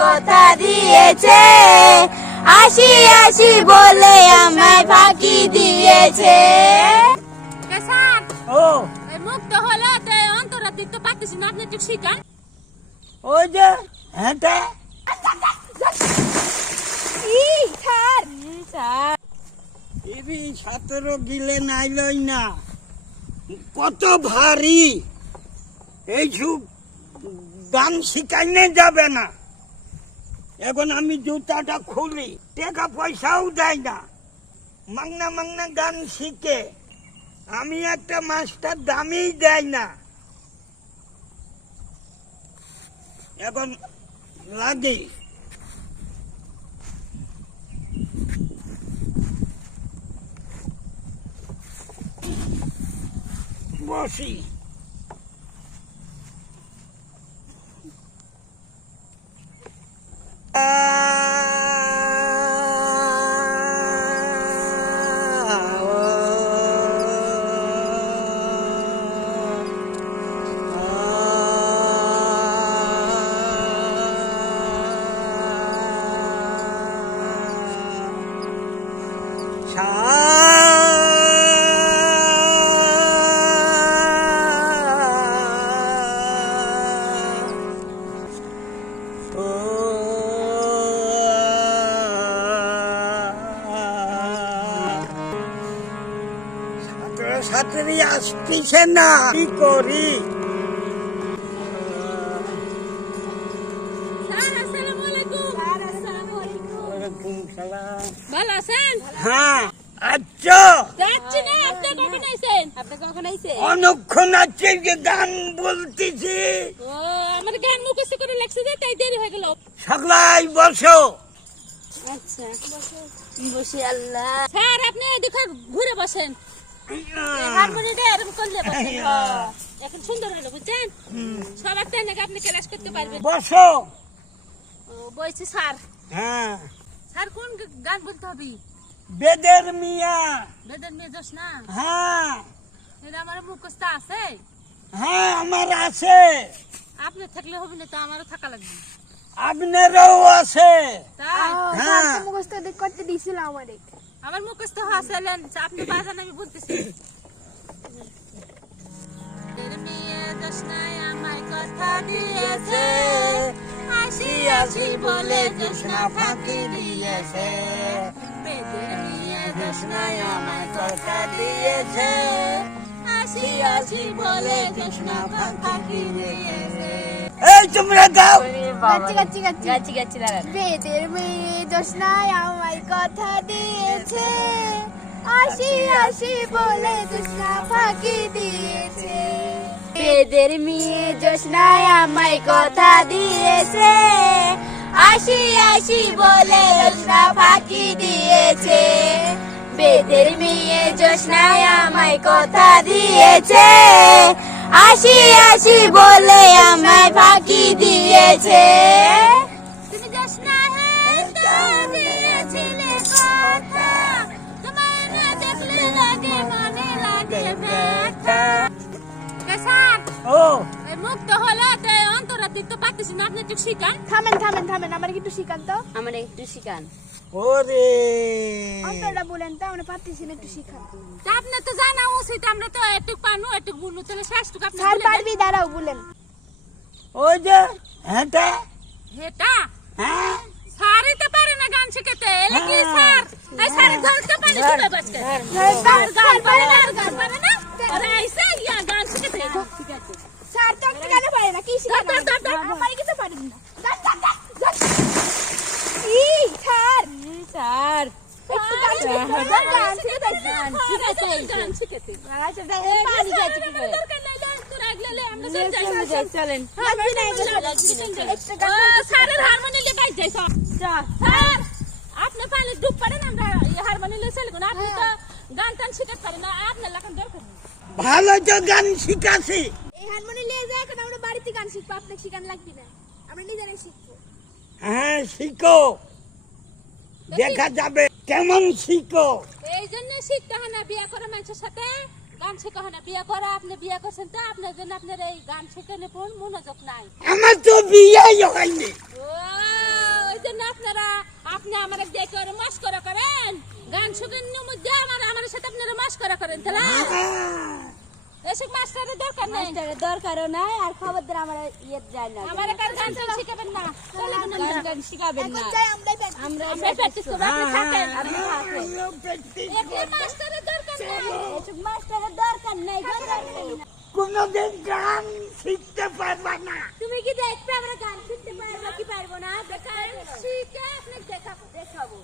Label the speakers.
Speaker 1: কথা দিয়েছে। আসি আসি বলে আমায় ফাঁকি দিয়েছে।
Speaker 2: ও।
Speaker 3: মুক্ত হলো তো তো পাচ্ছিস না আপনি একটু শিখান।
Speaker 2: ওই যে এবি সতেরো গিলে নাইলই না। কত ভারী। এই গান শিখাইনে যাবে না। এখন আমি জুতাটা খুলি, টাকা পয়সাও দেয় না। মাংনা মাংনা গান শিখে, আমি একটা মাস্টার দামই দেয় না। এখন লাগি। বসি। ছাত্রী আসতেছে না। কি করি।
Speaker 3: ভালো আছেন?
Speaker 2: হ্যাঁ। আচ্ছা।
Speaker 3: যাচ্ছি না আপনি কখন আইছেন?
Speaker 1: আপনি কখন আইছে
Speaker 2: অনক্ষণ আছে যে গান বলতেছি।
Speaker 3: ও আমার গান মুখস্থ করে লাগছে যে তাই দেরি হয়ে গেল।
Speaker 2: সগলাই বসো।
Speaker 1: আচ্ছা বসে আল্লাহ।
Speaker 3: স্যার আপনি এদিকে ঘুরে বসেন। হারমোনিয়ামটা এরকম করলে। এখন সুন্দর হলো বুঝছেন? সবার তাই নাকি আপনি ক্লাস করতে পারবেন।
Speaker 2: বসো।
Speaker 3: ও, বলছি স্যার।
Speaker 2: হ্যাঁ।
Speaker 3: স্যার কোন গান বলতে হবে?
Speaker 2: বেদের মিয়া।
Speaker 3: বেদন মেয়ে যাস না?
Speaker 2: হ্যাঁ।
Speaker 3: এটা আমার মুখস্থ আছে?
Speaker 2: হ্যাঁ আমার আছে।
Speaker 3: আপনি থাকলে হবে না তো আমারও থাকা লাগবে।
Speaker 2: আপনারও আছে।
Speaker 3: তাই?
Speaker 2: হ্যাঁ।
Speaker 1: মুখস্থ করতে দিছিল আমারে।
Speaker 3: আমার মুখস্থ আছে লেন আপনি বাজান আমি বলতেছি। আমায় কথা দিয়েছে হাসি হাসি বলে জোসনা ফাঁকি দিয়েছে। বেদের মেয়ে জোসনায় আমায় কথা দিয়েছে হাসি হাসি বলে জোসনা ফাঁকি দিয়েছে।
Speaker 2: এই তোমরা গাও
Speaker 1: গাচ্ছি গাচ্ছি গাচ্ছি। গাচ্ছি গাচ্ছি দাঁড়ান। বেদের মেয়ে জোসনায় আমায় কথা দিয়েছে। আসি আসি বলে জোসনা ফাঁকি দিয়েছে। বেদের মেয়ে জোসনায় আমায় কথা দিয়েছে। আসি আসি বলে জোসনা ফাঁকি দিয়েছে। বেদের মেয়ে জোসনায় আমায় কথা দিয়েছে। আসি আসি বলে আমায় ফাঁকি দিয়েছে।
Speaker 3: মুক্ত হলো তো অন্তরাত্রি তো পাচ্ছিস না আপনি একটু শিখান।
Speaker 1: থামেন থামেন থামেন আমার একটু শিখান তো।
Speaker 4: আমার একটু শিখান।
Speaker 2: ওরে।
Speaker 1: অন্তরটা বলেন তো আমরা পারতেছি না একটু শিখান।
Speaker 3: তা আপনি তো জানা উচিত আমরা তো একটু পানু একটু বুনু তাহলে শেষটুকু আপনি
Speaker 1: স্যার পারবি দাঁড়াও বলেন।
Speaker 2: ওই যে হেঁটে।
Speaker 3: হেটা?
Speaker 2: হ্যাঁ।
Speaker 3: স্যারই তো পারে না গান শিখাতে এলে কি স্যার? এই স্যার ধরতে পারে কীভাবে বাঁচতে
Speaker 1: স্যার।
Speaker 3: গান পারে না গান পারে না? আরে আইসা ইয়া গান শিখাতে। ঠিক আছে
Speaker 1: স্যার তো গানে না কি। আমার কিছু পারেন না আচ্ছা
Speaker 3: চলে যাই
Speaker 4: চলেন
Speaker 3: আপনি পানি ডুব পারেন আমরা হারমোনিয়াম চলে কোন আপনি তো গান টান শিখাতে পারেন না আপনার লাগান দরকার
Speaker 2: ভালো তো গান শিখাছি
Speaker 1: এই হারমোনি নিয়ে যায় এখন আমরা বাড়িতে গান শিখব। আপনাকে শিখান লাগবে না? আমরা নিজেরাই শিখব।
Speaker 2: হ্যাঁ শিখো। দেখা যাবে কেমন শিখো।
Speaker 3: এই জন্য শিখতে হয় না বিয়ে করা মানুষের সাথে। গান শেখা হয় না। বিয়ে করা আপনি বিয়ে করছেন তো আপনার জন্য আপনার এই গান শেখানো পর মনোযোগ নাই।
Speaker 2: আমার তো বিয়েই হয়নি
Speaker 3: ও আমার দেখে ওরা মাস করা করেন। গান শুকেন মধ্যে আমার আমার সাথে আপনারা মাস করা করেন তাহলে।
Speaker 2: হ্যাঁ।
Speaker 3: এসব মাস্টারের দরকার নেই।
Speaker 4: মাস্টারের দরকারও নাই আর খবরদার আমার ইয়ে যায় না।
Speaker 3: আমার কার গান শিখাবেন না।
Speaker 4: গান শিখাবেন না। আমরা
Speaker 3: আমরা প্র্যাকটিস করব। আপনি থাকেন। মাস্টারের দরকার নেই।
Speaker 4: এসব মাস্টারের দরকার নাই। দরকার নেই।
Speaker 2: কোনোদিন গান শিখতে পারবা না।
Speaker 1: তুমি কি দেখবে? আমরা গান শিখতে পারব কি পারব না?
Speaker 3: শিখে আপনাকে দেখাবো দেখাবো।